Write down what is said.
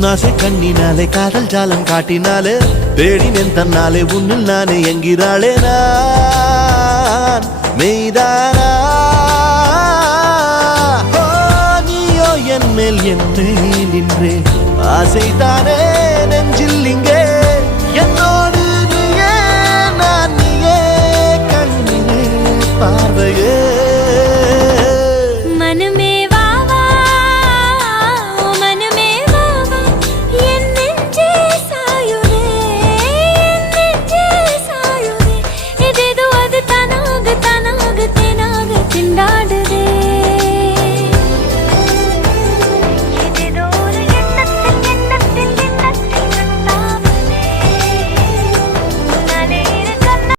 உன்னாசை கண்ணினாலே காதல் ஜாலம் காட்டினாலே தேடினேன் தன்னாலே உன்னில் நானே என்கிறாளே நான் மெய்தானா நீயோ என் மேல் என்னே நின்றே ஆசைதானே